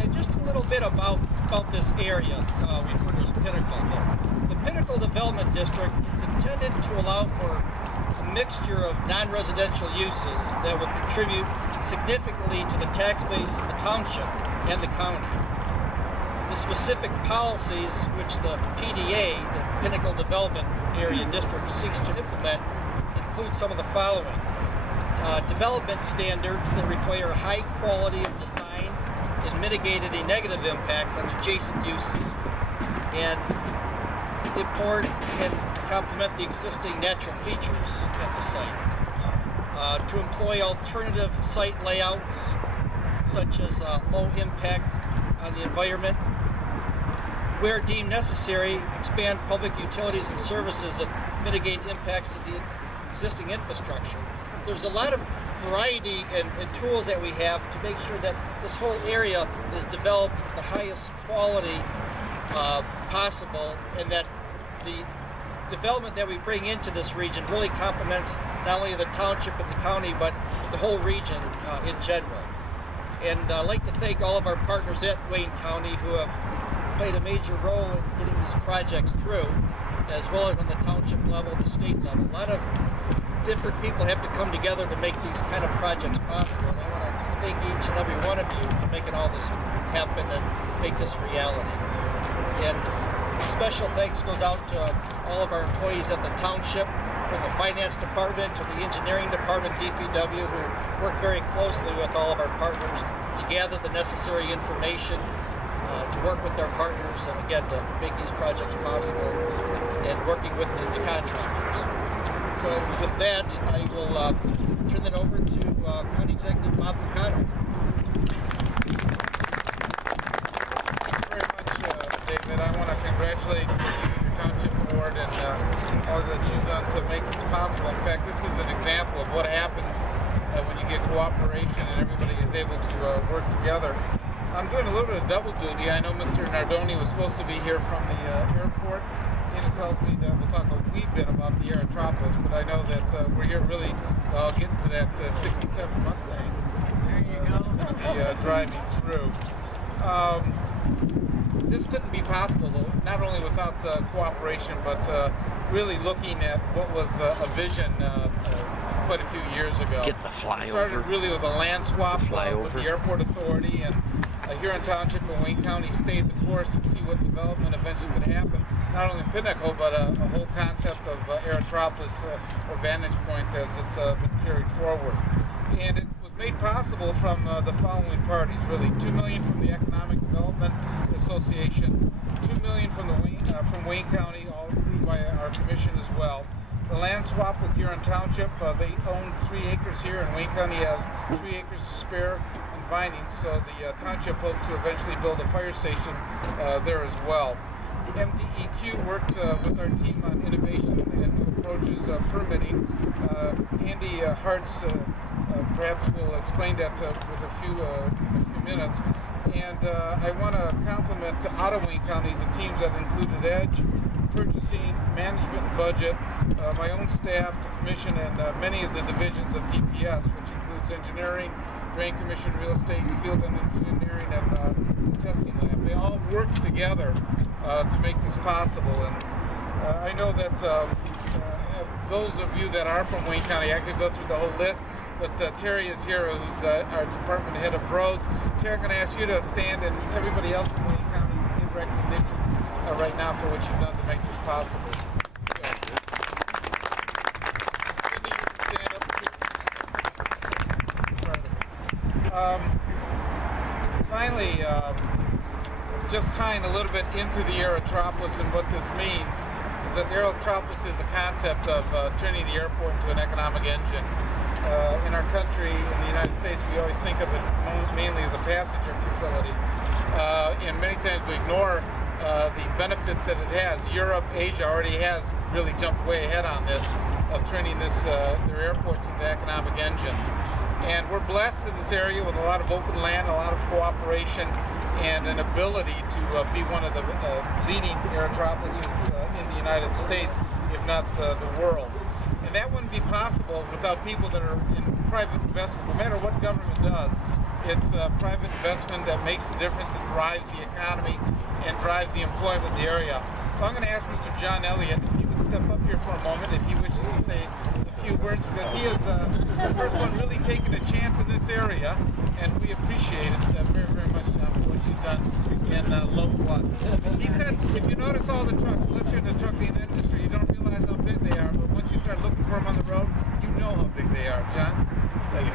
And just a little bit about this area we refer to as Pinnacle. The Pinnacle Development District is intended to allow for a mixture of non-residential uses that will contribute significantly to the tax base of the township and the county. The specific policies which the PDA, the Pinnacle Development Area District, seeks to implement include some of the following. Development standards that require high quality of design and mitigate any negative impacts on adjacent uses, and import and complement the existing natural features at the site. To employ alternative site layouts such as low impact on the environment. Where deemed necessary, expand public utilities and services that mitigate impacts to the existing infrastructure. There's a lot of variety and tools that we have to make sure that this whole area is developed at the highest quality possible, and that the development that we bring into this region really complements not only the township and the county, but the whole region in general. And I'd like to thank all of our partners at Wayne County who have played a major role in getting these projects through, as well as on the township level, the state level. A lot of different people have to come together to make these kind of projects possible. And I want to thank each and every one of you for making all this happen and make this reality. And special thanks goes out to all of our employees at the township, from the finance department to the engineering department, DPW, who work very closely with all of our partners to gather the necessary information, to work with our partners, and again, to make these projects possible, and working with the contractors. So with that, I will turn it over to County Executive Bob Ficano. Very much, David. I want to congratulate you, your township board, and all that you've done to make this possible. In fact, this is an example of what happens when you get cooperation and everybody is able to work together. I'm doing a little bit of double duty. I know Mr. Nardoni was supposed to be here from the airport. It tells me that we'll talk a wee bit about the Aerotropolis, but I know that we're here really getting to that 67 Mustang. There you go. Going to be driving through. This couldn't be possible, though, not only without cooperation, but really looking at what was a vision quite a few years ago. Get the flyover. It started really with a land swap with the airport authority, and here in Township and Wayne County stayed the course to see what development eventually could happen. Not only Pinnacle, but a whole concept of Aerotropolis or Vantage Point as it's been carried forward. And it was made possible from the following parties, really. $2 million from the Economic Development Association, $2 million from Wayne County, all approved by our commission as well. The land swap with Huron Township, they own 3 acres here, and Wayne County has 3 acres to spare and Vining, so the township hopes to eventually build a fire station there as well. MDEQ worked with our team on innovation and new approaches permitting. Andy Hartz perhaps will explain that with a few minutes. And I want to compliment out of Wayne County the teams that included Edge, purchasing, management, and budget, my own staff, the commission, and many of the divisions of DPS, which includes engineering, drain commission, real estate, field and engineering, and the testing lab. They all work together to make this possible. And I know that those of you that are from Wayne County, I could go through the whole list, but Terry is here, who's our department head of roads. Terry, I'm going to ask you to stand, and everybody else in Wayne County to give recognition right now for what you've done to make this possible. Finally, just tying a little bit into the Aerotropolis and what this means is that the Aerotropolis is a concept of turning the airport into an economic engine. In our country, in the United States, we always think of it mainly as a passenger facility, and many times we ignore the benefits that it has. Europe, Asia already has really jumped way ahead on this, of turning their airports into economic engines. And we're blessed in this area with a lot of open land, a lot of cooperation, and an ability to be one of the leading aerotropolises in the United States, if not the world. And that wouldn't be possible without people that are in private investment. No matter what government does, It's private investment that makes the difference and drives the economy and drives the employment in the area. So I'm going to ask Mr. John Elliott if he would step up here for a moment if he wishes to say a few words, because he is the first one really taking a chance in this area, and we appreciate it very, very much, John, for what you've done in local water. He said, if you notice all the trucks, unless you're in the trucking industry, you don't realize how big they are, but once you start looking for them on the road, you know how big they are. John? Thank you.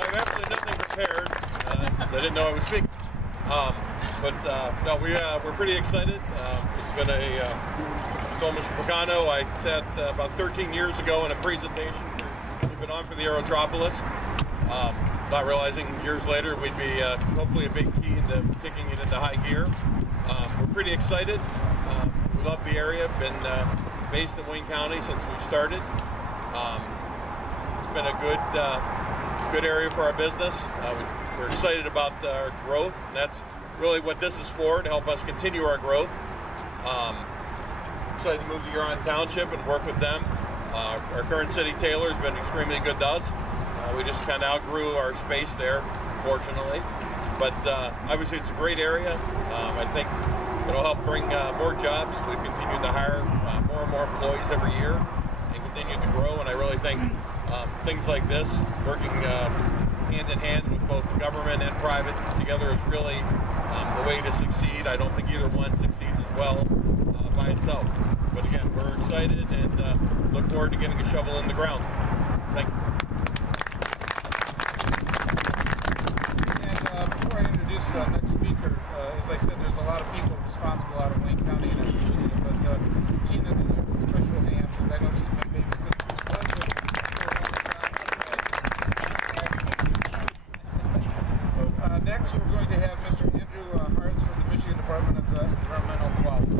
I have absolutely nothing prepared. I didn't know I was speaking. No, we're pretty excited. It's been told Mr. Pagano, I said about 13 years ago in a presentation, we've been on for the Aerotropolis. Not realizing years later we'd be hopefully a big key into kicking it into high gear. We're pretty excited. We love the area. Been based in Wayne County since we started. It's been a good area for our business. We're excited about our growth, and that's really what this is for, to help us continue our growth. Excited to move to Huron Township and work with them. Our current city, Taylor, has been extremely good to us. We just kind of outgrew our space there, fortunately. But obviously it's a great area. I think it'll help bring more jobs. We've continued to hire more and more employees every year and continue to grow. And I really think things like this, working hand in hand with both government and private together, is really the way to succeed. I don't think either one succeeds as well by itself. But again, we're excited and look forward to getting a shovel in the ground. Thank you. And before I introduce the next speaker, as I said, there's a lot of people responsible out of Wayne County, and I appreciate it. But Gina, there's a special hand, because I know she's been babysitting for a long time. Next, we're going to have Mr. Andrew Hartz from the Michigan Department of Environmental Quality.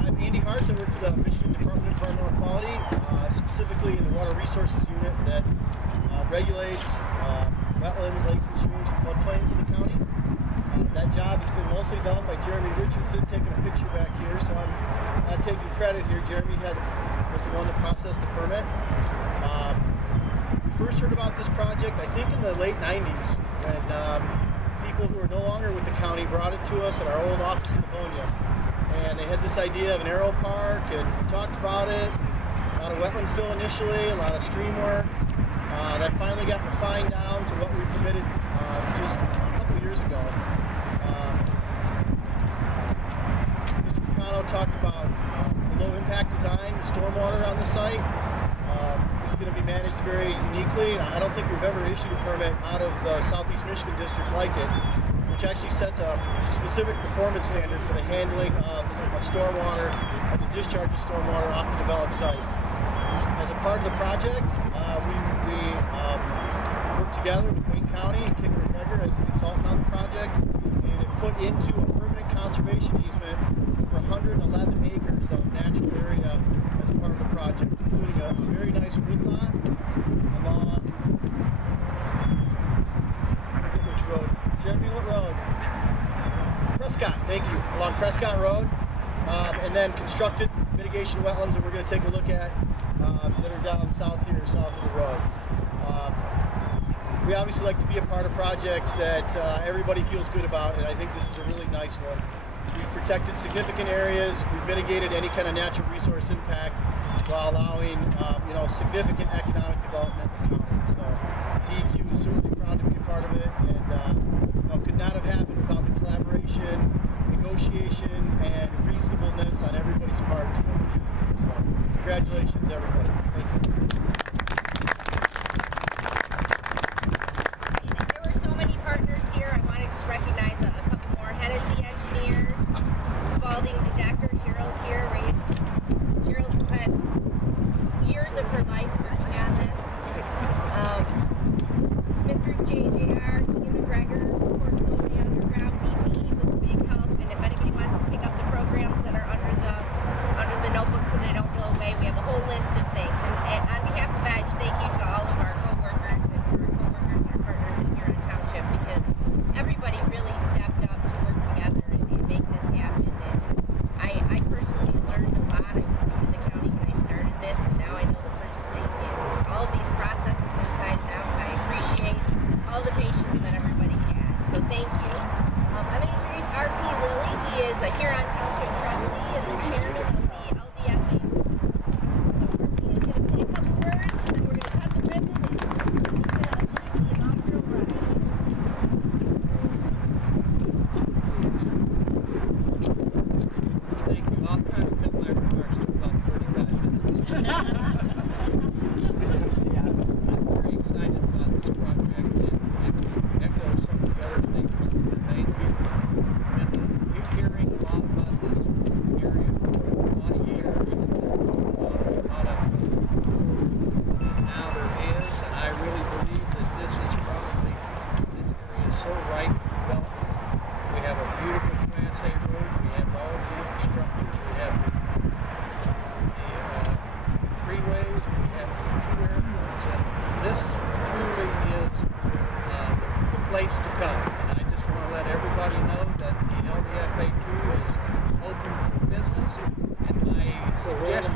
I'm Andy Hartz. I work for the Michigan Department of Environmental Quality, specifically in the Water Resources Unit that regulates wetlands, lakes, and streams and floodplains in the county. That job has been mostly done by Jeremy Richardson, taking a picture back here, so I'm not taking credit here. Jeremy was the one that processed the permit. We first heard about this project, I think, in the late 90s, when people who are no longer with the county brought it to us at our old office in Livonia. And they had this idea of an aero park, and we talked about it. A lot of wetland fill initially, a lot of stream work. That finally got refined down to what we permitted just a couple years ago. Mr. Pagano talked about the low impact design, the stormwater on the site. It's going to be managed very uniquely. I don't think we've ever issued a permit out of the Southeast Michigan District like it, which actually sets a specific performance standard for the handling of stormwater and the discharge of stormwater off the developed sites. As a part of the project, we worked together with Wayne County and King McGregor as the consultant on the project, and it put into a permanent conservation easement for 111 acres of natural area as a part of the project, including a very nice woodlot along which road? Jeremy, what road? Prescott, thank you. Along Prescott Road, and then constructed mitigation wetlands that we're going to take a look at that are down south here, south of the road. We obviously like to be a part of projects that everybody feels good about, and I think this is a really nice one. We've protected significant areas, we've mitigated any kind of natural resource impact while allowing significant economic development in the county. So DEQ is certainly proud to be a part of it, and could not have happened without the collaboration, negotiation, and reasonableness on everybody's part to make it happen. So congratulations, everybody. Thank you. There were so many partners here. I want to just recognize a couple more. Hennessy Engineers, Spalding Dedecker, Cheryl's here. Cheryl spent years of her life working on this. Smith Group JJR, King McGregor, Portfolio Underground, DTE was a big help. And if anybody wants to pick up the programs that are under the notebook so they don't blow away, we have a whole list of things. And on behalf this truly is the place to come. And I just want to let everybody know that the LDFA 2 is open for business. And my suggestion